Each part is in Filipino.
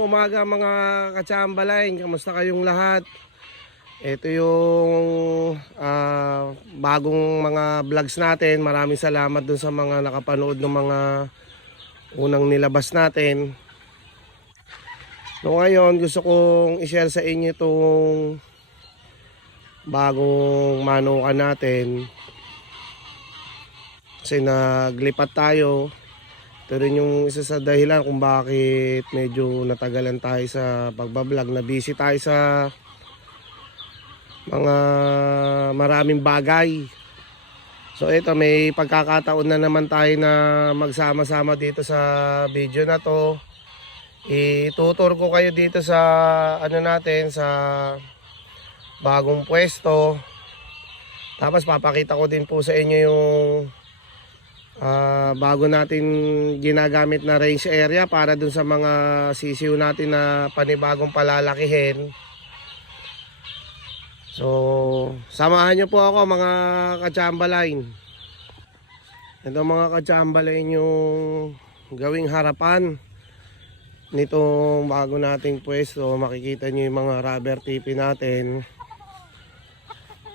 Umaga mga katsambalay, kamusta kayong lahat? Ito yung bagong mga vlogs natin. Maraming salamat dun sa mga nakapanood ng mga unang nilabas natin. So ngayon gusto kong i-share sa inyo itong bagong manukan natin. Kasi naglipat tayo. Ito rin yung isa sa dahilan kung bakit medyo natagalan tayo sa pagbablog. Na busy tayo sa mga maraming bagay. So ito, may pagkakataon na naman tayo na magsama-sama dito sa video na to. Itutur ko kayo dito sa natin, sa bagong pwesto. Tapos papakita ko din po sa inyo yung bago natin ginagamit na range area para dun sa mga sisiw natin na panibagong palalakihin. So samahan nyo po ako mga katsambaline. Ito mga katsambaline yung gawing harapan nitong bago nating pwesto. Makikita nyo yung mga rubber tipi natin.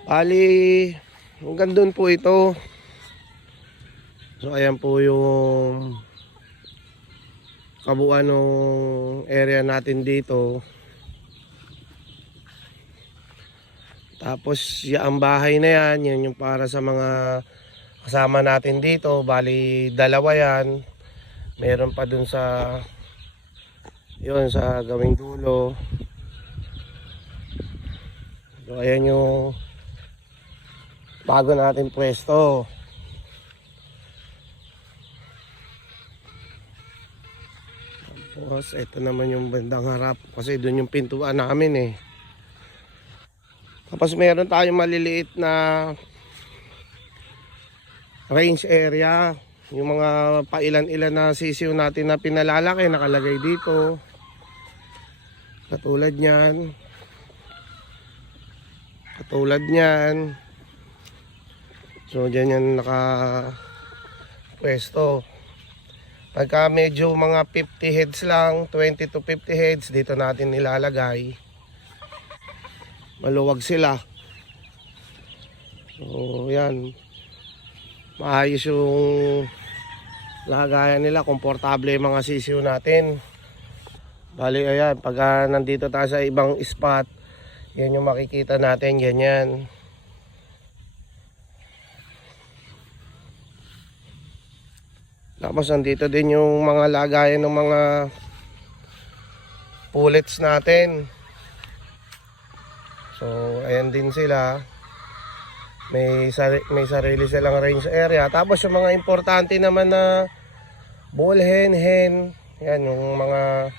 Bali hanggang dun po ito. So ayan po yung kabuuan ng area natin dito. Tapos ang bahay na yan yung para sa mga kasama natin dito. Bali dalawa yan. Meron pa dun sa sa gawing dulo. So ayan yung bago natin pwesto. Tapos ito naman yung bandang harap kasi doon yung pintuan namin eh. Tapos meron tayong maliliit na range area. Yung mga pailan-ilan na sisiw natin na pinalalaki nakalagay dito. Katulad niyan. Katulad niyan. So dyan yan naka-pwesto. Pagka medyo mga 50 heads lang, 20 to 50 heads, dito natin nilalagay. Maluwag sila. So, yan. Maayos yung lagayan nila. Komportable yung mga sisiw natin. Bali, ayan. Pagka nandito tayo sa ibang spot, yan yung makikita natin. Ganyan. Tapos nandito din yung mga lagayan ng mga pullets natin. So ayan din sila. May sarili silang range area. Tapos yung mga importante naman na bull hen, yan yung mga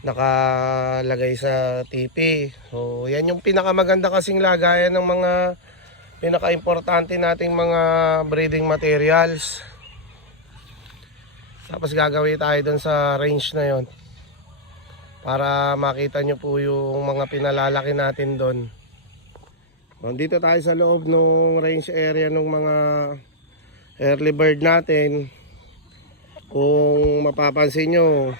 nakalagay sa TV. So yan yung pinakamaganda kasing lagayan ng mga pinaka-importante nating mga breeding materials. Tapos gagawin tayo dun sa range na yon para makita nyo po yung mga pinalalaki natin dun. Dito tayo sa loob ng range area ng mga early bird natin. Kung mapapansin nyo,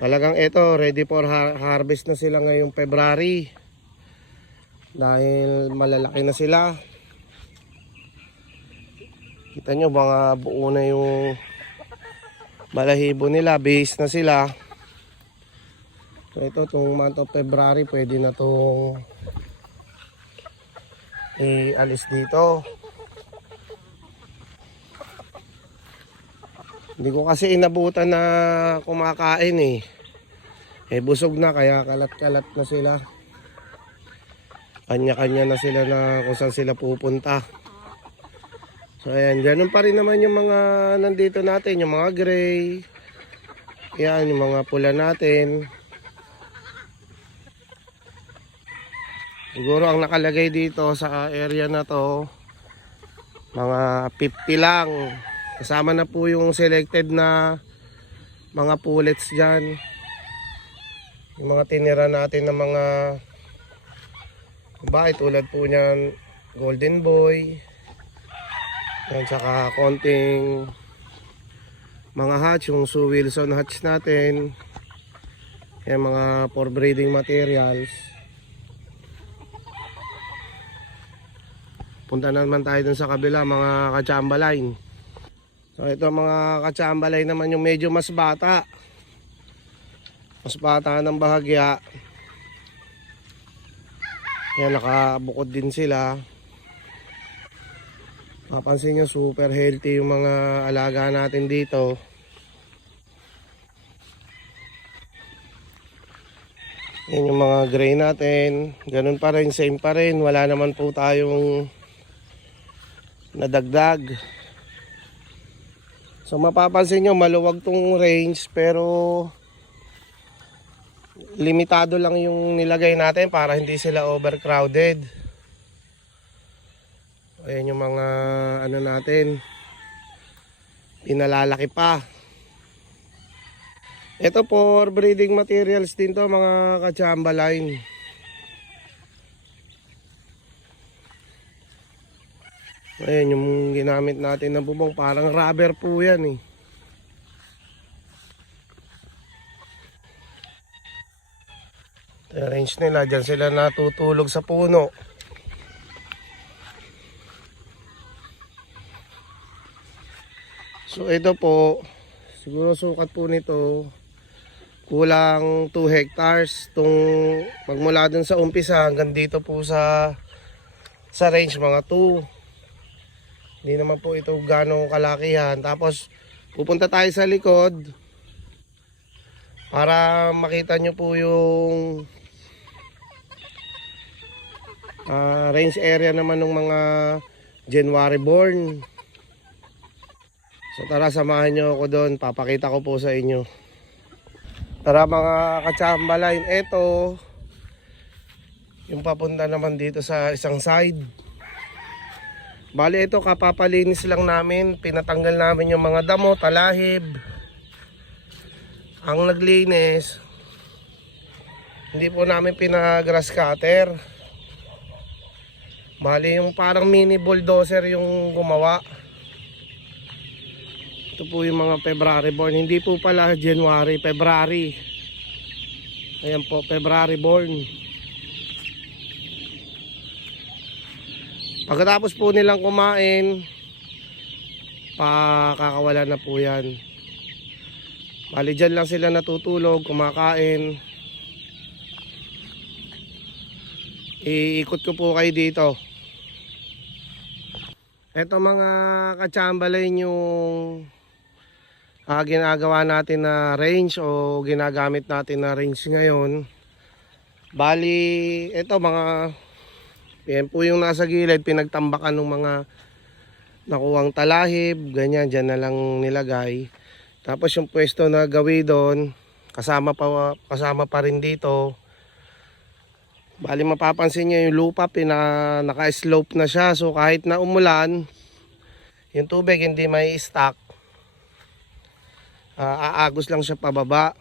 talagang ito ready for harvest na sila ngayong February. Dahil malalaki na sila. Kita nyo mga buo na yung balahibo nila, base na sila. So ito, itong month of February, pwede na itong i-alis dito. Hindi ko kasi inabutan na kumakain eh. Busog na, kaya kalat-kalat na sila. Kanya-kanya na sila na kung saan sila pupunta. So ayan, ganun pa rin naman yung mga nandito natin, yung mga gray. Yan, yung mga pula natin. Siguro ang nakalagay dito sa area na to, mga 50 lang. Kasama na po yung selected na mga pullets dyan. Yung mga tinira natin na mga bahay tulad po niyan, golden boy. Yan, saka konting mga hatch, yung Sue Wilson hatch natin. Yan mga for breeding materials. Punta naman tayo dun sa kabila, mga kachambaline. So ito mga kachambalay naman yung medyo mas bata. Mas bata ng bahagya. Yan, nakabukod din sila. Mapansin nyo, super healthy yung mga alaga natin dito. Yan yung mga gray natin. Ganun pa rin, same pa rin. Wala naman po tayong nadagdag. So mapapansin nyo, maluwag tong range pero limitado lang yung nilagay natin para hindi sila overcrowded. Ayan yung mga ano natin, pinalalaki pa. Ito for breeding materials din to mga kachambaline. Ayan yung ginamit natin na bubong, parang rubber po yan eh. Range nila, dyan sila natutulog sa puno. So ito po, siguro sukat po nito, kulang 2 hectares. Tung magmula dun sa umpisa hanggang dito po sa range mga 2. Hindi naman po ito ganong kalakihan. Tapos pupunta tayo sa likod para makita nyo po yung range area naman ng mga January born. So tara, samahan nyo ako doon, papakita ko po sa inyo. Tara mga kachambaline, eto yung papunta naman dito sa isang side. Bali ito, kapapalinis lang namin, pinatanggal namin yung mga damo, talahib. Ang naglinis, hindi po namin pinagrass cutter. Bali yung parang mini bulldozer yung gumawa. Ito po yung mga February born. Hindi po pala January, February. Ayan po, February born. Pagkatapos po nilang kumain, pakakawalan na po yan. Bali dyan lang sila natutulog, kumakain. Iikot ko po kayo dito. Ito mga kachambalay yung ginagawa natin na range o ginagamit natin na range ngayon. Bali ito mga yan po yung nasa gilid, pinagtambakan ng mga nakuwang talahib, ganyan, dyan na lang nilagay. Tapos yung pwesto na gawi doon, kasama pa rin dito. Bali mapapansin nyo yung lupa, naka-slope na siya. So kahit na umulan, yung tubig hindi may stock. Aagos lang siya pababa.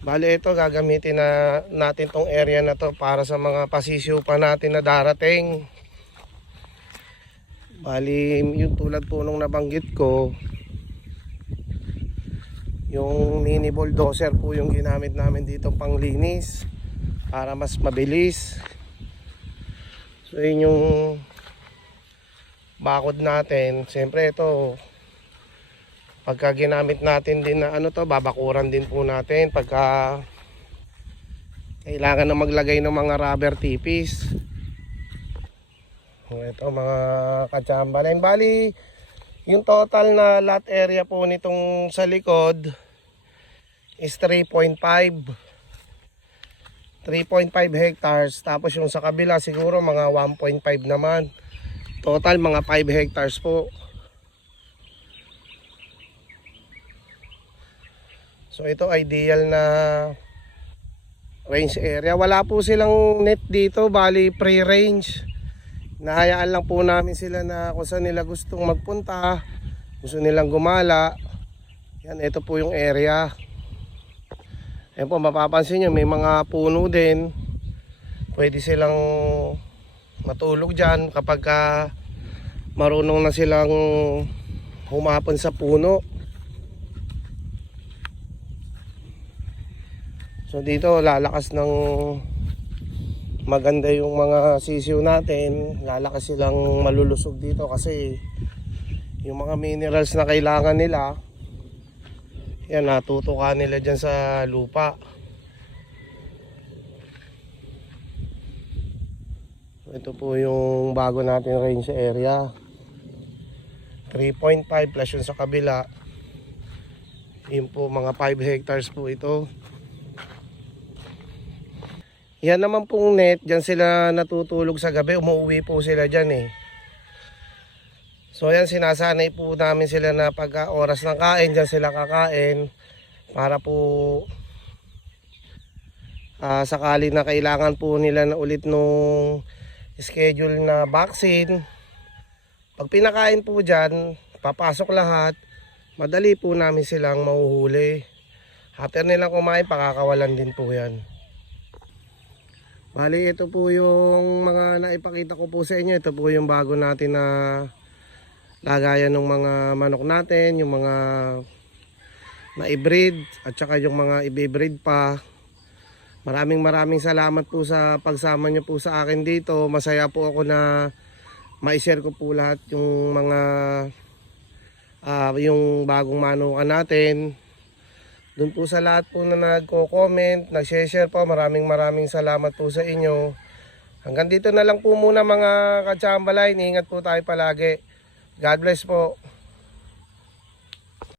Bali ito, gagamitin na natin tong area na to para sa mga pasisyo pa natin na darating. Bali yung tulad po nung nabanggit ko, yung mini bulldozer po yung ginamit namin dito panglinis para mas mabilis. So yun yung bakod natin. Siyempre ito, pagka ginamit natin din na ano to, babakuran din po natin pagka kailangan na maglagay ng mga rubber tipis. Ito mga kachambaline. Bali yung total na lot area po nitong sa likod is 3.5 hectares. Tapos yung sa kabila siguro mga 1.5 naman. Total mga 5 hectares po. So ito ideal na range area. Wala po silang net dito, bali free range. Nahayaan lang po namin sila na kung saan nila gustong magpunta, gusto nilang gumala. Yan, ito po yung area. Ayan po, mapapansin nyo, may mga puno din. Pwede silang matulog dyan kapag marunong na silang humapon sa puno. So dito lalakas ng maganda yung mga sisiw natin, lalakas silang malulusog dito kasi yung mga minerals na kailangan nila yan natutukan nila dyan sa lupa. Ito po yung bago natin range area, 3.5 plus yun sa kabila. Yun po mga 5 hectares po ito. Yan naman pong net, dyan sila natutulog sa gabi, umuwi po sila dyan eh. So yan, sinasanay po namin sila na pag oras ng kain, dyan sila kakain. Para po sakali na kailangan po nila na ulit nung schedule na vaccine. Pag pinakain po dyan, papasok lahat, madali po namin silang mahuhuli. After nilang kumain, pakakawalan din po yan. Bali, ito po yung mga naipakita ko po sa inyo. Ito po yung bago natin na lagayan ng mga manok natin, yung mga na-breed at saka yung mga i-breed pa. Maraming salamat po sa pagsama nyo po sa akin dito. Masaya po ako na ma-share ko po lahat yung mga yung bagong manukan natin. Doon po sa lahat po na nagko-comment, nag-share po, maraming salamat po sa inyo. Hanggang dito na lang po muna mga ka-Chamberlain. Ingat po tayo palagi. God bless po.